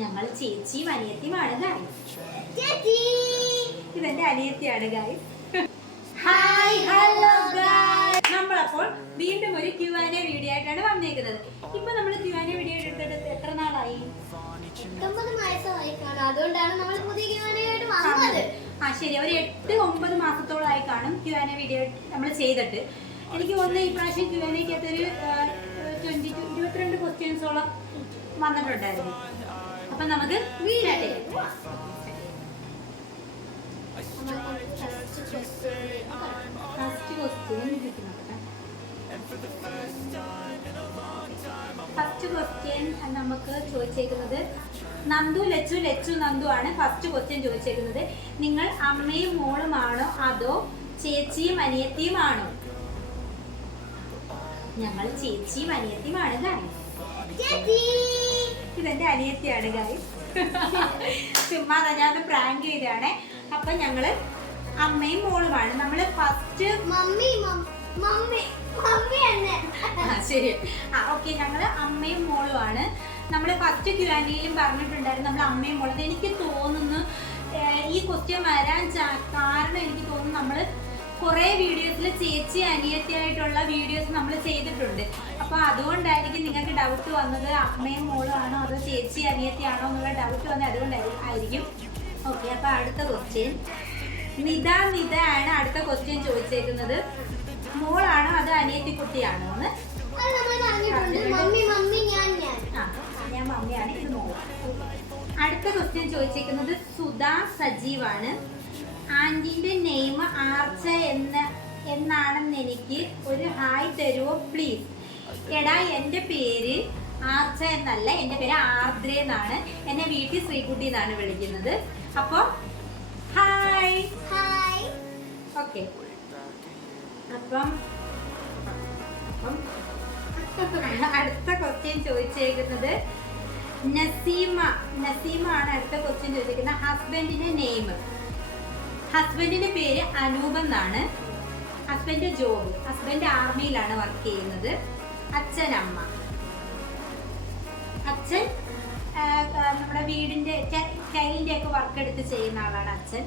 ഞങ്ങൾ ചേച്ചിയും അനിയത്തിയുമാണ് ഗായ് ചേച്ചി. ഇതെന്റെ അനിയത്തിയാണ് ഗായ് ഹായ് ഹലോ ഗായ് നമ്മളപ്പോൾ വീണ്ടും ഒരു ക്യൂ ആൻഡ് വീഡിയോ ആയിട്ടാണ് വന്നേക്കുന്നത്. ഇപ്പൊ നമ്മൾ ക്യൂ ആൻഡ് വീഡിയോ എടുത്തിട്ട് എത്ര നാളായി? അതുകൊണ്ടാണ് നമ്മൾ പുതിയ വന്നത്. ആ ശരി. ഒരു എട്ട് ഒമ്പത് മാസത്തോളമായി കാണും ക്യു ആൻഡ് വീഡിയോ നമ്മൾ ചെയ്തിട്ട്. എനിക്ക് ഒന്ന് ഈ പ്രാവശ്യം ക്യു ആൻഡ് ഒരു ട്വന്റി ഇരുപത്തിരണ്ട് ക്വസ്റ്റ്യൻസോളം വന്നിട്ടുണ്ടായിരുന്നു. അപ്പൊ നമുക്ക് വീടായിട്ട് ഫസ്റ്റ് ക്വസ്റ്റ്യൻ ഫസ്റ്റ് നമുക്ക് ചോദിച്ചേക്കുന്നത് നന്ദു ലച്ചു ലച്ചു നന്ദു ആണ് ഫസ്റ്റ് ക്വസ്റ്റ്യൻ ചോദിച്ചേക്കുന്നത്. നിങ്ങൾ അമ്മയും മോളുമാണോ അതോ ചേച്ചിയും അനിയത്തിയും ആണോ? ഞങ്ങൾ ചേച്ചിയും അനിയത്തിയുമാണ് ചേച്ചി! ഇതെന്റെ അനിയത്തിയാണ് ഗായ് ചുമ്മാ ഞാൻ പ്രാങ്ക് ചെയ്താണ് അപ്പൊ ഞങ്ങൾ അമ്മയും മോളുമാണ്. നമ്മൾ ഫസ്റ്റ് മമ്മി മമ്മി മമ്മി ശരി. ആ ഓക്കെ ഞങ്ങൾ അമ്മയും മോളുമാണ്. നമ്മൾ ഫസ്റ്റ് ക്യുവാനിയിലും പറഞ്ഞിട്ടുണ്ടായിരുന്നു. നമ്മൾ അമ്മയും മോളും. എനിക്ക് തോന്നുന്നു ഈ ക്വസ്റ്റ്യൻ വരാൻ കാരണം എനിക്ക് തോന്നുന്നു നമ്മൾ കുറേ വീഡിയോസിൽ ചേച്ചി അനിയത്തിയായിട്ടുള്ള വീഡിയോസ് നമ്മൾ ചെയ്തിട്ടുണ്ട്. അപ്പോൾ അതുകൊണ്ടായിരിക്കും നിങ്ങൾക്ക് ഡൗട്ട് വന്നത് അമ്മയും മോളും ആണോ അതോ ചേച്ചി അനിയത്തിയാണോ എന്നുള്ള ഡൗട്ട് വന്നത്. അതുകൊണ്ടായിരിക്കും ഓക്കെ അപ്പോൾ അടുത്ത ക്വസ്റ്റ്യൻ നിത നിത ആണ് അടുത്ത ക്വസ്റ്റ്യൻ ചോദിച്ചേക്കുന്നത്. മോളാണോ അതോ അനിയത്തി കുട്ടിയാണോ എന്ന് ഞാൻ മമ്മിയാണ് ഇത് മോൾ അടുത്ത ക്വസ്റ്റ്യൻ ചോദിച്ചേക്കുന്നത് സുധാ സജീവാണ്. ആന്റിന്റെ നെയിം ആർച്ച എന്ന എന്നാണെന്ന് എനിക്ക് ഒരു ഹായ് തരുമോ പ്ലീസ് എടാ എന്റെ പേര് ആർച്ച എന്നല്ല എന്റെ പേര് ആർദ്ര എന്നാണ്. എന്നെ വീട്ടിൽ ശ്രീകുട്ടി എന്നാണ് വിളിക്കുന്നത്. അപ്പോൾ ഹായ്. ഹായ്. ഓക്കെ. അപ്പം അപ്പം അടുത്ത ക്വസ്റ്റ്യൻ ചോദിച്ചേക്കുന്നത് നസീമ. നസീമ ആണ് അടുത്ത ക്വസ്റ്റ്യൻ ചോദിച്ചിരിക്കുന്നത് ഹസ്ബൻഡിന്റെ നെയിം ഹസ്ബൻഡിന്റെ പേര് അനൂപ് എന്നാണ്. Husband job. ഹസ്ബൻഡ് ആർമിയിലാണ് വർക്ക് ചെയ്യുന്നത്. അച്ഛൻ അമ്മ. അച്ഛൻ നമ്മുടെ വീടിന്റെ ടൈലിന്റെ ഒക്കെ വർക്ക് എടുത്ത് ചെയ്യുന്ന ആളാണ് അച്ഛൻ.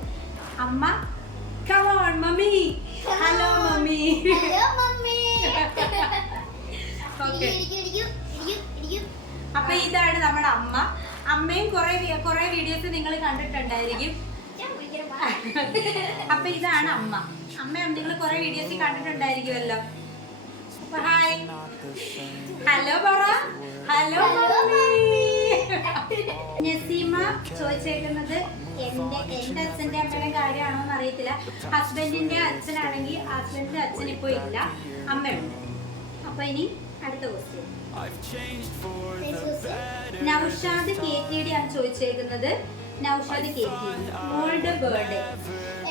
അമ്മ കമോൺ മമ്മി ഹലോ മമ്മി അപ്പൊ ഇതാണ് നമ്മുടെ അമ്മ. അമ്മയും കുറെ കുറെ വീഡിയോസ് നിങ്ങൾ കണ്ടിട്ടുണ്ടായിരിക്കും. അപ്പൊ ഇതാണ് അമ്മ. അമ്മ നിങ്ങൾ കുറെ വീഡിയോസ് കണ്ടിട്ടുണ്ടായിരിക്കുമല്ലോ. ഹായ് ഹലോ പറ. ഹലോ നസീമ ചോദിച്ചേക്കുന്നത് എന്റെ എന്റെ അച്ഛന്റെ അമ്മയുടെ കാര്യമാണോ എന്ന് അറിയത്തില്ല. ഹസ്ബൻഡിന്റെ അച്ഛനാണെങ്കിൽ ഹസ്ബൻഡിന്റെ അച്ഛൻ ഇപ്പൊ ഇല്ല അമ്മയുണ്ട്. അപ്പൊ ഇനി അടുത്ത question Naushad K T D ആണ് ചോദിച്ചേക്കുന്നത്. നൗഷാദ് കെ ഡി മോളുടെ ബർത്ത്ഡേ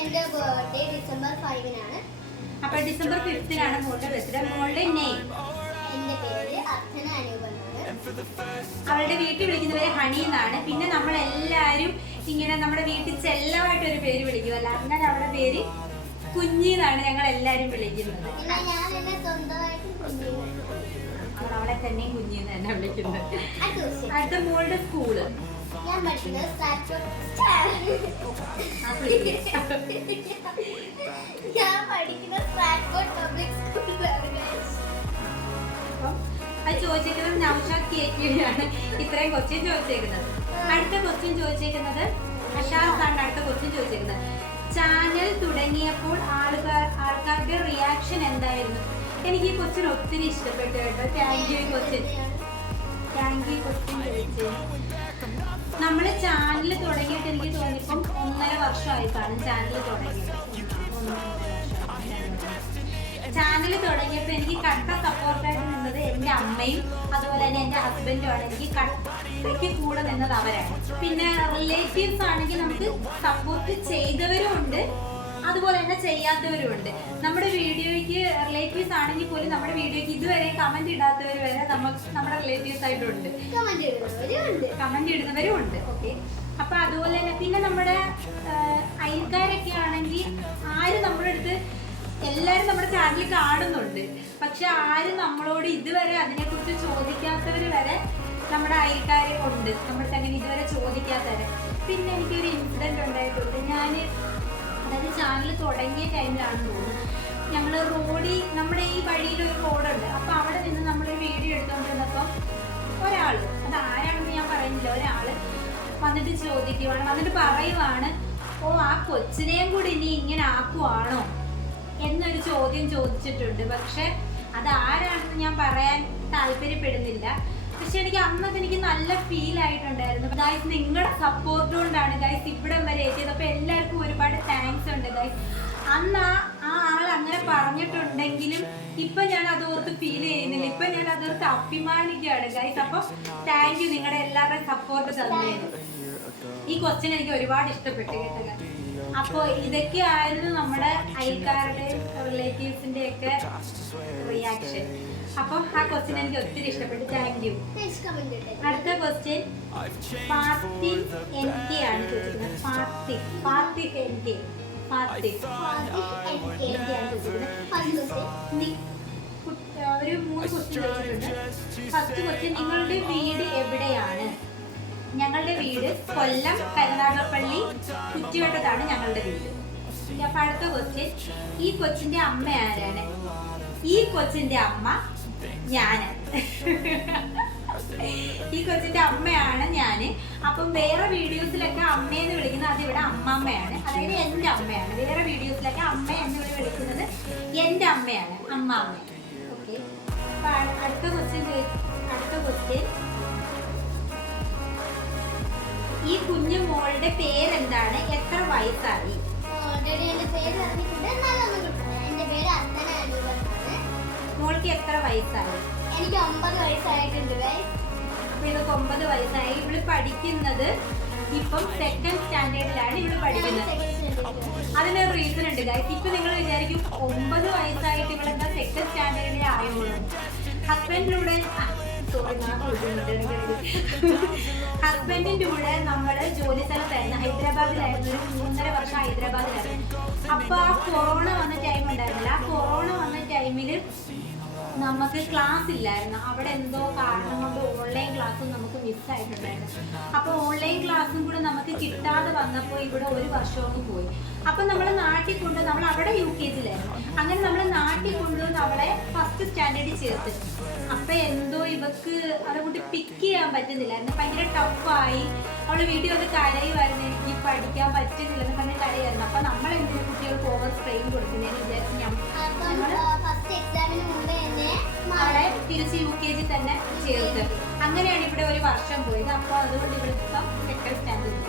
എന്റെ ബർത്ത്ഡേ ഡിസംബർ ഫൈവിനാണ്. അപ്പൊ ഡിസംബർ ഫിഫ്തിനാണ് മോളുടെ ബർത്ത്ഡേ മോളുടെ നെയിം എന്റെ പേര് അർച്ചന അവളുടെ വീട്ടിൽ വിളിക്കുന്നവരെ ഹണി എന്നാണ്. പിന്നെ നമ്മൾ എല്ലാവരും ഇങ്ങനെ നമ്മുടെ വീട്ടിൽ ചെല്ലമായിട്ട് ഒരു പേര് വിളിക്കുമല്ല അങ്ങനെ അവളുടെ പേര് കുഞ്ഞി എന്നാണ് ഞങ്ങൾ എല്ലാവരും വിളിക്കുന്നത് അവളെ തന്നെയും കുഞ്ഞി എന്ന് തന്നെ വിളിക്കുന്നത് അടുത്ത മോളുടെ സ്കൂൾ ഞാൻ പഠിക്കുന്നത് ഞാൻ പഠിക്കുന്ന സ്റ്റാറ്റ്ഫോർഡ് പബ്ലിക് സ്കൂളിലാണ് അത് ചോദിച്ചേക്കുന്നത് നൗഷാദ് കേക്കിയാണ് ഇത്രയും ക്വസ്റ്റ്യൻ ചോദിച്ചേക്കുന്നത് അടുത്ത ക്വസ്റ്റ്യൻ ചോദിച്ചേക്കുന്നത് അഷാദ് ആണ് അടുത്ത ക്വസ്റ്റ്യൻ ചോദിച്ചേക്കുന്നത് ചാനൽ തുടങ്ങിയപ്പോൾ ആളുകാർ ആൾക്കാരുടെ റിയാക്ഷൻ എന്തായിരുന്നു? എനിക്ക് ഈ ക്വസ്റ്റ്യൻ ഒത്തിരി ഇഷ്ടപ്പെട്ടു കേട്ടോ. Thank you question thank you question ചോദിച്ചത് നമ്മൾ ചാനൽ തുടങ്ങിയിട്ട് എനിക്ക് തോന്നിപ്പം ഒന്നര വർഷമായി കാണും ചാനൽ തുടങ്ങിയത്. ചാനൽ തുടങ്ങിയപ്പോൾ എനിക്ക് കട്ട സപ്പോർട്ടായിട്ട് നിന്നത് എന്റെ അമ്മയും അതുപോലെ തന്നെ എന്റെ ഹസ്ബൻഡുമാണ് എനിക്ക് കട്ടയ്ക്ക് കൂടെ നിന്നത് അവരാണ്. പിന്നെ റിലേറ്റീവ്സ് ആണെങ്കിൽ നമുക്ക് സപ്പോർട്ട് ചെയ്തവരും ഉണ്ട്. അതുപോലെ തന്നെ ചെയ്യാത്തവരും ഉണ്ട് നമ്മുടെ വീഡിയോയ്ക്ക് റിലേറ്റീവ്സ് ആണെങ്കിൽ പോലും നമ്മുടെ വീഡിയോയ്ക്ക് ഇതുവരെ കമന്റ് ഇടാത്തവർ വരെ നമുക്ക് നമ്മുടെ റിലേറ്റീവ്സ് ആയിട്ടുണ്ട്. കമന്റ് ഇടുന്നവരും ഉണ്ട്. ഓക്കെ അപ്പൊ അതുപോലെ തന്നെ പിന്നെ നമ്മുടെ അയൽക്കാരൊക്കെ ആണെങ്കിൽ ആരും നമ്മുടെ അടുത്ത് എല്ലാരും നമ്മുടെ ചാനലിൽ കാണുന്നുണ്ട്. പക്ഷെ ആരും നമ്മളോട് ഇതുവരെ അതിനെക്കുറിച്ച് ചോദിക്കാത്തവർ വരെ നമ്മുടെ അയൽക്കാരെ ഉണ്ട്. നമ്മുടെ അങ്ങനെ ഇതുവരെ ചോദിക്കാത്തവരെ. പിന്നെ എനിക്കൊരു ഇൻസിഡന്റ് ഉണ്ടായിട്ടുണ്ട്. ഞാൻ അതായത് ചാനൽ തുടങ്ങിയ ടൈമിലാണ് തോന്നുന്നത് ഞങ്ങൾ റോഡിൽ നമ്മുടെ ഈ വഴിയിൽ ഒരു റോഡുണ്ട്. അപ്പോൾ അവിടെ നിന്ന് നമ്മളൊരു വീഡിയോ എടുത്തുകൊണ്ടിരുന്നപ്പോൾ ഒരാൾ അത് ആരാണെന്ന് ഞാൻ പറയുന്നില്ല ഒരാൾ വന്നിട്ട് ചോദിക്കുവാണ് വന്നിട്ട് പറയുവാണ് ഓ ആ കൊച്ചിനെയും കൂടി ഇനി ഇങ്ങനെ ആക്കുവാണോ? എന്നൊരു ചോദ്യം ചോദിച്ചിട്ടുണ്ട്. പക്ഷെ അത് ആരാണെന്ന് ഞാൻ പറയാൻ താല്പര്യപ്പെടുന്നില്ല. പക്ഷെ എനിക്ക് അന്നത്തെ എനിക്ക് നല്ല ഫീൽ ആയിട്ടുണ്ടായിരുന്നു. ഗൈസ് നിങ്ങളുടെ സപ്പോർട്ട് കൊണ്ടാണ് ഗൈസ് ഇവിടം വരെ എത്തിയത്. അപ്പൊ എല്ലാവർക്കും ഒരുപാട് താങ്ക്സ് ഉണ്ട് ഗൈസ് അന്ന് ആ ആൾ അങ്ങനെ പറഞ്ഞിട്ടുണ്ടെങ്കിലും ഇപ്പൊ ഞാൻ അതോർത്ത് ഫീൽ ചെയ്യുന്നില്ല. ഇപ്പൊ ഞാൻ അതോർത്ത് അഭിമാനിക്കുകയാണ് ഗൈസ് അപ്പൊ താങ്ക് യു നിങ്ങളുടെ എല്ലാവരുടെയും സപ്പോർട്ട് തന്നതിന്. ഈ ക്വസ്റ്റ്യൻ എനിക്ക് ഒരുപാട് ഇഷ്ടപ്പെട്ടു കേട്ടോ. അപ്പൊ ഇതൊക്കെ ആയിരുന്നു നമ്മുടെ അയൽക്കാരുടെയും റിലേറ്റീവ്സിന്റെ ഒക്കെ റിയാക്ഷൻ അപ്പം ആ ക്വസ്റ്റ്യൻ എനിക്ക് ഒത്തിരി ഇഷ്ടപ്പെട്ടു. താങ്ക് യു അടുത്ത ക്വസ്റ്റ്യൻ പാർത്തിൻ എൻ കെ ആണ് ചോദിക്കുന്നത്. പാർത്തി പാർത്തി എൻ കെ പാർത്തി ഒരു മൂന്ന് ക്വസ്റ്റ്യൻ ചോദിച്ചിട്ടുണ്ട്. ഫസ്റ്റ് ക്വസ്റ്റ്യൻ നിങ്ങളുടെ വീട് എവിടെയാണ്? ഞങ്ങളുടെ വീട് കൊല്ലം കരുനാഗപ്പള്ളി കുറ്റിവട്ടത്താണ് ഞങ്ങളുടെ വീട്. അപ്പൊ അടുത്ത കൊച്ചിൻ ഈ കൊച്ചിന്റെ അമ്മ ആരാണ്? ഈ കൊച്ചിന്റെ അമ്മ ഞാൻ. ഈ കൊച്ചിന്റെ അമ്മയാണ് ഞാൻ. അപ്പം വേറെ വീഡിയോസിലൊക്കെ അമ്മയെന്ന് വിളിക്കുന്നത് അതിവിടെ അമ്മമ്മയാണ്. അതായത് എന്റെ അമ്മയാണ്. വേറെ വീഡിയോസിലൊക്കെ അമ്മ എന്ന് വിളിക്കുന്നത് എന്റെ അമ്മയാണ്. അമ്മാമ്മ ഓക്കെ അടുത്ത ക്വസ്റ്റ്യൻ അടുത്ത ക്വസ്റ്റ്യൻ ഈ കുഞ്ഞു മോളുടെ പേരെന്താണ്? എത്ര വയസ്സായി? മോൾക്ക് എത്ര വയസ്സായി? എനിക്ക് ഒമ്പത് വയസ്സായിട്ടുണ്ട്. അപ്പൊ ഇവൾക്ക് ഒമ്പത് വയസ്സായി. ഇവൾ പഠിക്കുന്നത് ഇപ്പം സെക്കൻഡ് സ്റ്റാൻഡേർഡിലാണ് ഇവൾ പഠിക്കുന്നത്. അതിനൊരു റീസൺ ഉണ്ട് ഗൈസ് ഇപ്പൊ നിങ്ങൾ വിചാരിക്കും ഒമ്പത് വയസ്സായിട്ട് ഇവളെന്താ സെക്കൻഡ് സ്റ്റാൻഡേർഡിലെ ആയുള്ളൂ ഹസ്ബൻഡിലൂടെ ഹസ്ബൻഡിന്റെ കൂടെ നമ്മൾ ജോലി സ്ഥലത്തായിരുന്നു. ഹൈദരാബാദിലായിരുന്നു. ഒരു മൂന്നര വർഷം ഹൈദരാബാദിലായിരുന്നു. അപ്പൊ ആ കൊറോണ വന്ന ടൈം ഉണ്ടായിരുന്നില്ല. ആ കൊറോണ വന്ന ടൈമിൽ നമുക്ക് ക്ലാസ് ഇല്ലായിരുന്നു. അവിടെ എന്തോ കാരണം കൊണ്ട് ഓൺലൈൻ ക്ലാസ്സും നമുക്ക് മിസ്സായിട്ടുണ്ടായിരുന്നു അപ്പോൾ ഓൺലൈൻ ക്ലാസ്സും കൂടെ നമുക്ക് കിട്ടാതെ വന്നപ്പോൾ ഇവിടെ ഒരു വർഷവും പോയി. അപ്പം നമ്മൾ നാട്ടിൽ കൊണ്ട് നമ്മൾ അവിടെ യു കെ ജിയിലായിരുന്നു അങ്ങനെ നമ്മൾ നാട്ടിൽ കൊണ്ടുവന്ന് അവളെ ഫസ്റ്റ് സ്റ്റാൻഡേർഡിൽ ചേർത്ത്. അപ്പം എന്തോ ഇവക്ക് അതുകൊണ്ട് പിക്ക് ചെയ്യാൻ പറ്റുന്നില്ലായിരുന്നു. ഭയങ്കര ടഫായി അവൾ വീട്ടിൽ വന്ന് കരയുമായിരുന്നു എനിക്ക് പഠിക്കാൻ പറ്റുന്നില്ലെന്ന് പറഞ്ഞ് കരയായിരുന്നു. അപ്പം നമ്മൾ എന്തിനു കുട്ടികൾക്ക് ഓവർ സ്ട്രെയിൻ കൊടുക്കുന്നതിന് വിചാരിച്ച് ഞാൻ ഫസ്റ്റ് എക്സാമിന് മുമ്പേ തന്നെ അവളെ തിരിച്ച് യു കെ ജി തന്നെ ചേർത്ത്. അങ്ങനെയാണ് ഇവിടെ ഒരു വർഷം പോയത്. അപ്പൊ അതുകൊണ്ട് ഇവിടെ ഇപ്പം സെക്കൻഡ് സ്റ്റാൻഡേർഡ്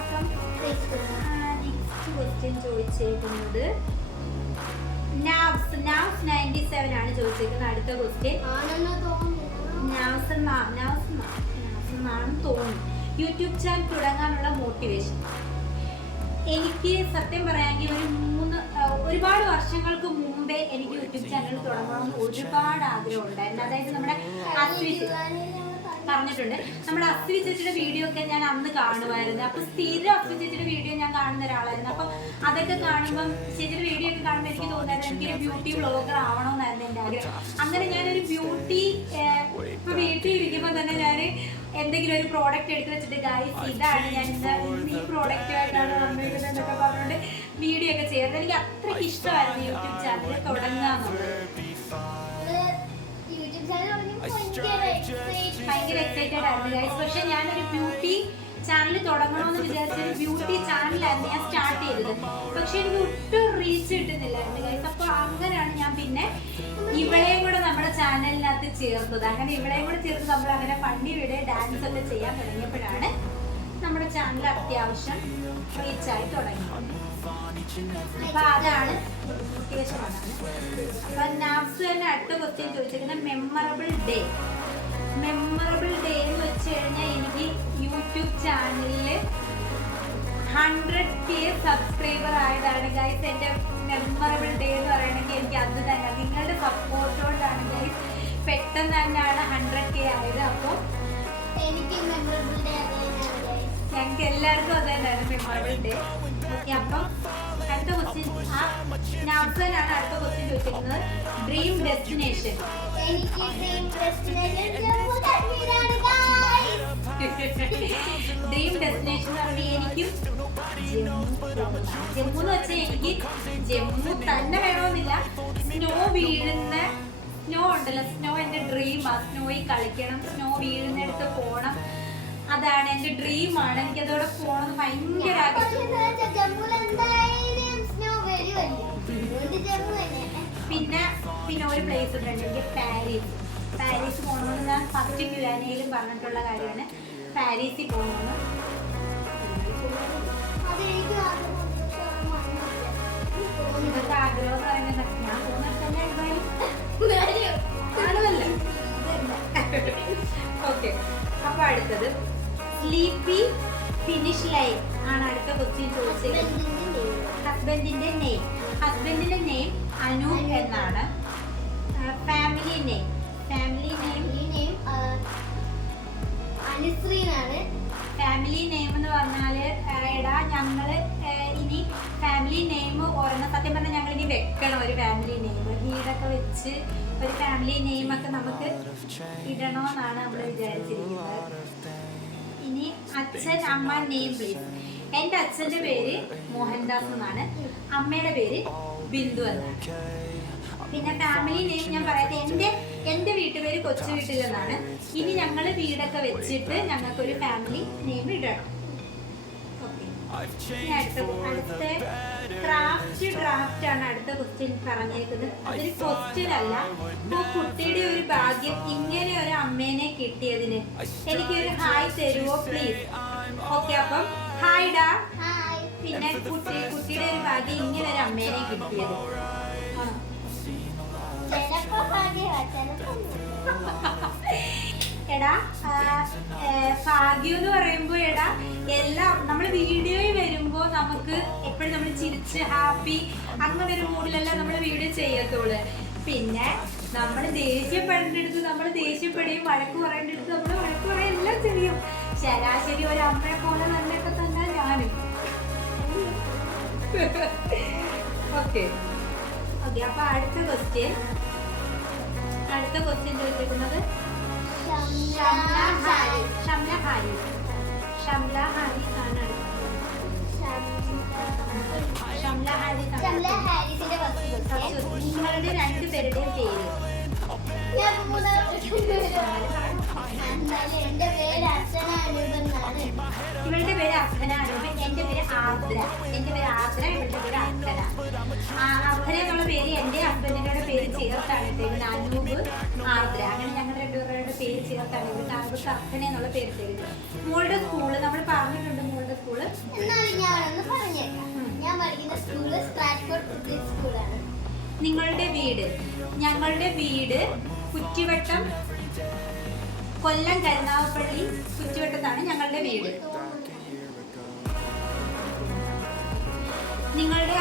അപ്പം നെക്സ്റ്റ് ക്വസ്റ്റ്യൻ ചോദിച്ചേക്കുന്നത്. നാവ്സ് നാവ്സ് നയന്റി സെവൻ ആണ് ചോദിച്ചേക്കുന്നത്. അടുത്ത ക്വസ്റ്റ്യൻ നാവ്സ് നാവ്സ് നാവ്സ് തോന്നുന്നു. യൂട്യൂബ് ചാനൽ തുടങ്ങാനുള്ള മോട്ടിവേഷൻ എനിക്ക് സത്യം പറയാമെങ്കിൽ ഒരു മൂന്ന് ഒരുപാട് വർഷങ്ങൾക്ക് മുമ്പേ എനിക്ക് യൂട്യൂബ് ചാനൽ തുടങ്ങണമെന്ന് ഒരുപാട് ആഗ്രഹം ഉണ്ടായിരുന്നു അതായത് നമ്മുടെ പറഞ്ഞിട്ടുണ്ട്. നമ്മുടെ അസ്വി ചേച്ചിയുടെ വീഡിയോ ഒക്കെ ഞാൻ അന്ന് കാണുമായിരുന്നു. അപ്പൊ സ്ഥിരം അസ്വി ചേച്ചിയുടെ വീഡിയോ ഞാൻ കാണുന്ന ഒരാളായിരുന്നു. അപ്പൊ അതൊക്കെ കാണുമ്പോൾ ചേച്ചിയുടെ വീഡിയോ ഒക്കെ കാണുമ്പോൾ എനിക്ക് തോന്നായിരുന്നു എനിക്കൊരു ബ്യൂട്ടി ബ്ലോഗർ ആവണമെന്നായിരുന്നു എന്റെ ആഗ്രഹം. അങ്ങനെ ഞാനൊരു ബ്യൂട്ടി ഇപ്പൊ വീട്ടിൽ തന്നെ ഞാൻ എന്തെങ്കിലും ഒരു പ്രോഡക്റ്റ് എടുത്ത് വെച്ചിട്ട് ഗൈസ് ഇതാണ് ഞാൻ ഈ പ്രോഡക്റ്റുമായിട്ടാണ് വന്നിരുന്നത് എന്നൊക്കെ പറഞ്ഞുകൊണ്ട് വീഡിയോ ഒക്കെ ചെയ്യുന്നത് എനിക്ക് അത്രയ്ക്ക് ഇഷ്ടമായിരുന്നു യൂട്യൂബ് ചാനൽ തുടങ്ങാൻ. ഭയങ്കര എക്സൈറ്റഡ് ആയിരുന്നു ഗൈസ് പക്ഷെ ഞാനൊരു ബ്യൂട്ടി ചാനൽ തുടങ്ങണമെന്ന് വിചാരിച്ച ഒരു ബ്യൂട്ടി ചാനലായിരുന്നു ഞാൻ സ്റ്റാർട്ട് ചെയ്തത്. പക്ഷെ എനിക്ക് ഒട്ടും റീച്ച് കിട്ടുന്നില്ലായിരുന്നു ഗൈസ് അപ്പോൾ അങ്ങനെയാണ് ഞാൻ പിന്നെ ഇവളെയും കൂടെ നമ്മുടെ ചാനലിനകത്ത് ചേർത്തത്. അങ്ങനെ ഇവളെയും കൂടെ ചേർത്ത് നമ്മൾ അങ്ങനെ പണ്ടി വീട് ഡാൻസ് ഒക്കെ ചെയ്യാൻ തുടങ്ങിയപ്പോഴാണ് നമ്മുടെ ചാനൽ അത്യാവശ്യം റീച്ചായി തുടങ്ങി അപ്പൊ അതാണ് അപ്പൊ നാഫ്സ് തന്നെ അടുത്ത ക്വസ്റ്റ്യൻ ചോദിച്ചിരിക്കുന്ന മെമ്മറബിൾ ഡേ മെമ്മറബിൾ ഡേ എന്ന് വെച്ച് കഴിഞ്ഞാൽ എനിക്ക് യൂട്യൂബ് ചാനലിൽ ഹൺഡ്രഡ് കെ സബ്സ്ക്രൈബർ ആയതാണ് ഗൈസ് എന്റെ മെമ്മറബിൾ ഡേ എന്ന് പറയണമെങ്കിൽ എനിക്ക് അത് തന്നെ. നിങ്ങളുടെ സപ്പോർട്ടോടാണ് ഗൈസ് പെട്ടെന്ന് തന്നെയാണ് ഹൺഡ്രഡ് കെ ആയത്. അപ്പോൾ എനിക്ക് മെമ്മറബിൾ ഡേ. ഞങ്ങൾക്ക് എല്ലാവർക്കും അത് തന്നെയാണ് മെമ്മറബിൾ ഡേ ഓക്കെ അപ്പം അടുത്ത ക്വസ്റ്റ്യൻ ആ നൗസനാണ് അടുത്ത ക്വസ്റ്റ്യൻ ചോദിക്കുന്നത് ഡ്രീം ഡെസ്റ്റിനേഷൻ എനിക്ക് ഡ്രീം ഡെസ്റ്റിനേഷൻ ജമ്മു കാശ്മീരാണ് guys. ഡ്രീം ഡെസ്റ്റിനേഷൻ എന്ന് പറഞ്ഞാൽ എനിക്കും ജമ്മു എന്ന് വെച്ചാൽ എനിക്ക് ജമ്മു തന്നെ വേണമെന്നില്ല. സ്നോ വീഴുന്ന സ്നോ ഉണ്ടല്ലോ. സ്നോ എന്റെ ഡ്രീമാണ് സ്നോയിൽ കളിക്കണം. സ്നോ വീഴുന്നിടത്ത് പോകണം അതാണ് എന്റെ ഡ്രീമാണ് എനിക്ക് അതോടെ പോകണം ഭയങ്കര പിന്നെ പിന്നെ ഒരു പ്ലേസ് ഉണ്ട്. എനിക്ക് പാരീസ് പാരീസ് പോകണമെന്ന് ഞാൻ ഫസ്റ്റ് ക്യുവാനയിലും പറഞ്ഞിട്ടുള്ള കാര്യമാണ്. പാരീസിൽ പോകണം അപ്പൊ അടുത്തത്. സ്ലീപ്പി ഫിനിഷ് ലൈൻ ആണ് അടുത്ത കൊച്ചിന് ചോദിച്ചത്. ഹസ്ബൻഡിന്റെ. ഹസ്ബൻഡിന്റെ നെയിം അനു എന്നാണ്. Family name. Family name. Anushree എന്നാണ് ഫാമിലി നെയിം എന്ന് പറഞ്ഞാൽ എടാ ഞങ്ങൾ ഇനി ഫാമിലി നെയിം ഓരോന്ന് സത്യം പറഞ്ഞാൽ ഞങ്ങൾ ഇനി വെക്കണം ഒരു ഫാമിലി നെയിം വീടൊക്കെ വെച്ച് ഒരു ഫാമിലി നെയിം ഒക്കെ നമുക്ക് ഇടണമെന്നാണ് നമ്മൾ വിചാരിച്ചിരിക്കുന്നത്. ഇനി അച്ഛൻ അമ്മ നെയിം പ്ലീസ് എന്റെ അച്ഛന്റെ പേര് മോഹൻദാസ് എന്നാണ്. അമ്മയുടെ പേര് ബിന്ദു എന്നാണ്. പിന്നെ ഫാമിലി നെയിം ഞാൻ പറയട്ടെ. എന്റെ എന്റെ വീട്ടുപേര് കൊച്ചു വീട്ടിൽ എന്നാണ് ഇനി ഞങ്ങൾ വീടൊക്കെ വെച്ചിട്ട് ഞങ്ങൾക്ക് ഒരു ഫാമിലി നെയിം ഇടണം അടുത്ത ക്രാഫ്റ്റ് ഡ്രാഫ്റ്റ് ആണ് അടുത്ത ക്വസ്റ്റ്യൻ പറഞ്ഞേക്കുന്നത്. അതൊരു ക്വസ്റ്റ്യൻ അല്ല. ഇപ്പൊ കുട്ടിയുടെ ഒരു ഭാഗ്യം ഇങ്ങനെ ഒരു അമ്മേനെ കിട്ടിയതിന് എനിക്കൊരു ഹായ് തരുവോ പ്ലീസ് ഓക്കെ അപ്പം ഹായ് ഡാ. പിന്നെ കുട്ടി കുട്ടിയുടെ ഒരു ഭാഗ്യം ഇങ്ങനെ ഒരു അമ്മേനെ കിട്ടിയത്. എടാ ഭാഗ്യം എന്ന് പറയുമ്പോ എടാ എല്ലാം നമ്മൾ വീഡിയോയിൽ വരുമ്പോ നമുക്ക് എപ്പോഴും നമ്മൾ ചിരിച്ച് ഹാപ്പി അങ്ങനെ ഒരു മൂഡിലെല്ലാം നമ്മൾ വീഡിയോ ചെയ്യത്തുള്ളൂ. പിന്നെ നമ്മൾ ദേഷ്യപ്പെടേണ്ടടുത്ത് നമ്മൾ ദേഷ്യപ്പെടുകയും വഴക്ക് പറയേണ്ടടുത്ത് നമ്മൾ വഴക്ക് പറയാൻ എല്ലാം ചെയ്യും. ശരാശരി ഒരു അമ്മയെ പോലെ തന്നെയൊക്കെ തന്നെ ഞാനും. ഓക്കെ ഓക്കെ അപ്പൊ അടുത്ത ക്വസ്റ്റ്യൻ അടുത്ത ക്വസ്റ്റ്യൻ ചോദിച്ചിരിക്കുന്നത് ഷംല ഹാരിസ് ഷംല ഹാരിസ് ആണ് ഷംല. അടുത്തത്. നിങ്ങളുടെ പേര്. ഞാൻ മൂന്നാമത്തെ എന്തായാലും എന്റെ പേര് അർച്ചന അനൂപ് എന്നാണ്. ഇവളുടെ പേര് അനൂപ് എന്റെ പേര് ആർദ്ര. എന്റെ പേര് ആർദ്ര ഇവളുടെ പേര് അർഹന അർഹന എന്നുള്ള പേര് എന്റെ ഹസ്ബൻഡിനോട് പേര് ചേർത്താണ്. ഇട്ടേക്കുന്നത് അനൂപ് ആർദ്ര. അങ്ങനെ ഞങ്ങളുടെ രണ്ടുപേരുടെ പേര് ചേർത്താണ്. ഇവർക്ക് അനൂപ് അർഹന എന്നുള്ള പേര് ഇട്ടേക്കുന്നത് മോളുടെ സ്കൂൾ നമ്മൾ പറഞ്ഞിട്ടുണ്ട് മോളുടെ സ്കൂൾ ഞാൻ പഠിക്കുന്ന സ്കൂൾ സ്ട്രാറ്റ്ഫോർഡ് സ്കൂളാണ് നിങ്ങളുടെ വീട്. ഞങ്ങളുടെ വീട് കുറ്റിവട്ടം കൊല്ലം കരുനാഗപ്പള്ളി കുറ്റിവട്ടത്താണ് ഞങ്ങളുടെ വീട്.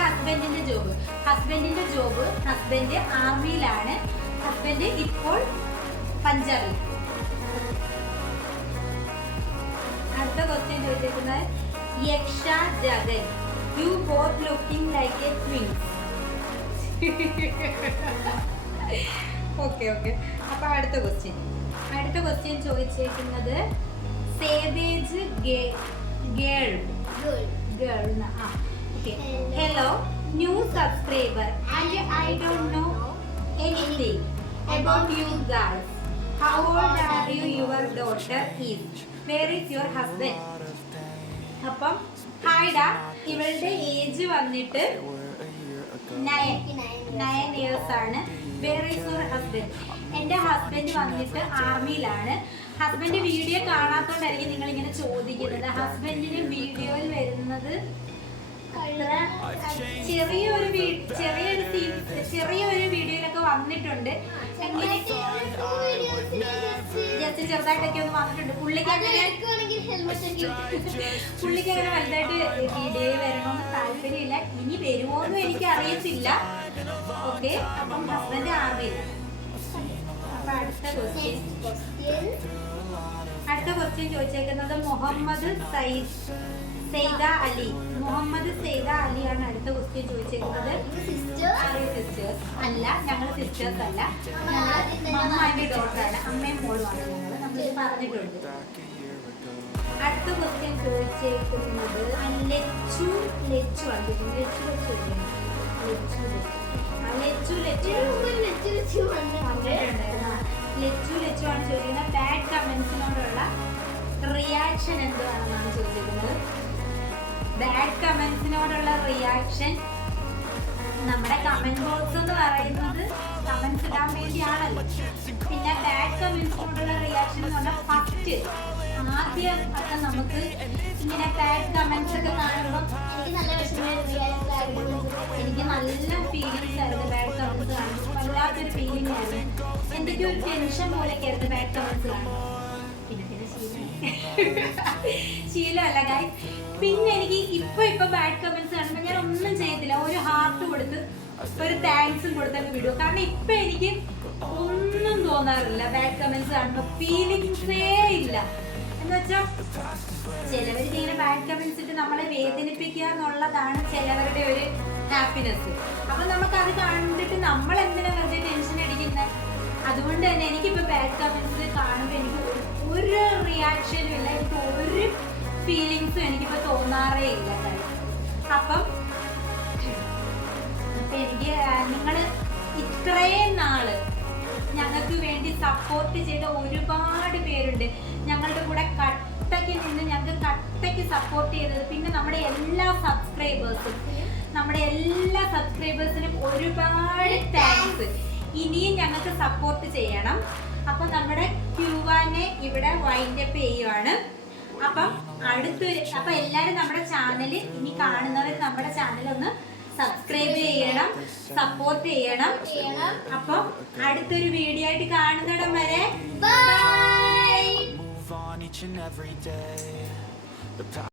ഹസ്ബൻഡിന്റെ ജോബ് ഹസ്ബൻഡിന്റെ ജോബ് ഹസ്ബൻഡ് ആർമിയിലാണ് ഹസ്ബൻഡ് ഇപ്പോൾ പഞ്ചാബിൽ. അടുത്ത ക്വസ്റ്റ്യൻ ചോദിച്ചിരിക്കുന്നത് Yaksha Jagan you both looking like a twins okay okay അപ്പൊ അടുത്ത ക്വസ്റ്റ്യൻ അടുത്ത question ചോദിച്ചേക്കുന്നത് savage girl girl girl ah. Okay. Hello new subscriber and I don't know anything about you girls how old are you your daughter is where is your husband അപ്പം ഹായ്ഡാ ഇവളുടെ age വന്നിട്ട് nine nine years ആണ്. Where is your husband എന്റെ husband വന്നിട്ട് ആർമിയിലാണ് husband video കാണാത്തോണ്ടായിരിക്കും നിങ്ങൾ ഇങ്ങനെ ചോദിക്കുന്നത് ഹസ്ബൻഡിന് വീഡിയോയിൽ വരുന്നത് ചെറിയൊരു ചെറിയൊരു ചെറിയൊരു വീഡിയോയിലൊക്കെ വന്നിട്ടുണ്ട്. ജസ്റ്റ് ചെറുതായിട്ടൊക്കെ ഒന്ന് വന്നിട്ടുണ്ട്. പുള്ളിക്ക് അങ്ങനെ പുള്ളിക്ക് അങ്ങനെ വലുതായിട്ട് വീഡിയോ വരണമെന്ന് താല്പര്യമില്ല. ഇനി വരുമോന്നും എനിക്ക് അറിയത്തില്ല. ഓക്കെ അപ്പം ഹസ്ബൻഡ് ആവേ. അപ്പൊ അടുത്ത ക്വസ്റ്റ്യൻ അടുത്ത ക്വസ്റ്റ്യൻ ചോദിച്ചേക്കുന്നത് മുഹമ്മദ് സൈദ് സെയ്ദ അലി. മുഹമ്മദ് സെയ്ദ അലിയാണ് അടുത്ത ക്വസ്റ്റ്യൻ ചോദിച്ചിരിക്കുന്നത്. സിസ്റ്റേഴ്സ് അല്ല ഞങ്ങൾ സിസ്റ്റേഴ്സ് അല്ല. ഞങ്ങൾ മമ്മാന്റെ ഡോട്ടറാണ് അമ്മയും മോളുമാണ് ഞങ്ങൾ നമ്മൾ പറഞ്ഞിട്ടുണ്ട്. അടുത്ത ക്വസ്റ്റ്യൻ ചോദിച്ചേക്കുന്നത് ലച്ചു ലച്ചു ആണ്. ലച്ചു ലച്ചു? ലച്ചു ലച്ചു ആണ്. ചോദിക്കുന്നത്. ബാഡ് കമന്റ്സിനോടുള്ള റിയാക്ഷൻ എന്തുവാണെന്നാണ് ചോദിക്കുന്നത് ബാഡ് കമന്റ്സിനോടുള്ള റിയാക്ഷൻ നമ്മുടെ കമന്റ് ബോക്സ് എന്ന് പറയുന്നത് കമന്റ്സ് ഇടാൻ വേണ്ടിയാണല്ലോ. പിന്നെ ബാഡ് കമന്റ്സിനോടുള്ള റിയാക്ഷൻ എന്ന് പറഞ്ഞാൽ ഫസ്റ്റ് ആദ്യം ഒക്കെ നമുക്ക് ഇങ്ങനെ ബാഡ് കമന്റ്സ് ഒക്കെ കാണുമ്പോൾ എനിക്ക് നല്ല വിഷമമായിരുന്നു എനിക്ക് നല്ല ഫീലിങ്സ് ആയിരുന്നു ബാഡ് കമന്റ്സ് കാണുമ്പോൾ വല്ലാത്തൊരു ഫീലിംഗ് ആയിരുന്നു. എന്തൊക്കെയോ ഒരു ടെൻഷൻ പോലെയൊക്കെ ആയിരുന്നു ബാഡ് കമന്റ്സ് കാണുമ്പോൾ ശീലമല്ല ഗായ് പിന്നെ എനിക്ക് ഇപ്പൊ ഇപ്പൊ ബാഡ് കമന്റ്സ് കാണുമ്പോൾ ഞാൻ ഒന്നും ചെയ്യത്തില്ല. ഒരു ഹാർട്ട് കൊടുത്ത് ഒരു താങ്ക്സും കൊടുത്തങ്ങ് വിടും. കാരണം ഇപ്പൊ എനിക്ക് ഒന്നും തോന്നാറില്ല. ബാഡ് കമന്റ്സ് കാണുമ്പോൾ ഫീലിങ്സേ ഇല്ല. എന്നുവെച്ചാ ചിലവർക്ക് ഇങ്ങനെ ബാഡ് കമന്റ്സ് ഇട്ട് നമ്മളെ വേദനിപ്പിക്കുക എന്നുള്ളതാണ് ചിലവരുടെ ഒരു ഹാപ്പിനെസ് അപ്പൊ നമുക്ക് അത് കണ്ടിട്ട് നമ്മൾ എന്തിനാ വെറുതെ ടെൻഷൻ അടിക്കുന്നത് അതുകൊണ്ട് തന്നെ എനിക്കിപ്പോ ബാഡ് കമന്റ്സ് കാണുമ്പോൾ എനിക്ക് ഒരു- റിയാക്ഷനും ഇല്ല. എനിക്ക് ഒരു ഫീലിങ്സും എനിക്കിപ്പോ തോന്നാറേ ഇല്ല അപ്പൊ എനിക്ക് നിങ്ങൾ ഇത്രയും നാൾ ഞങ്ങൾക്ക് വേണ്ടി സപ്പോർട്ട് ചെയ്ത ഒരുപാട് പേരുണ്ട്. ഞങ്ങളുടെ കൂടെ കട്ടയ്ക്ക് നിന്ന് ഞങ്ങൾക്ക് കട്ടയ്ക്ക് സപ്പോർട്ട് ചെയ്തത് പിന്നെ നമ്മുടെ എല്ലാ സബ്സ്ക്രൈബേഴ്സും നമ്മുടെ എല്ലാ സബ്സ്ക്രൈബേഴ്സിനും ഒരുപാട് താങ്ക്സ് ഇനിയും ഞങ്ങൾക്ക് സപ്പോർട്ട് ചെയ്യണം. അപ്പം നമ്മുടെ ക്യൂവാനെ ഇവിടെ വൈൻഡപ്പ് ചെയ്യുവാണ്. അപ്പം അടുത്തൊരു അപ്പം എല്ലാവരും നമ്മുടെ ചാനൽ ഇനി കാണുന്നവർ നമ്മുടെ ചാനൽ ഒന്ന് സബ്സ്ക്രൈബ് ചെയ്യണം സപ്പോർട്ട് ചെയ്യണം. ചെയ്യണം അപ്പം അടുത്തൊരു വീഡിയോ ആയിട്ട് കാണുന്നിടം വരെ. ബൈ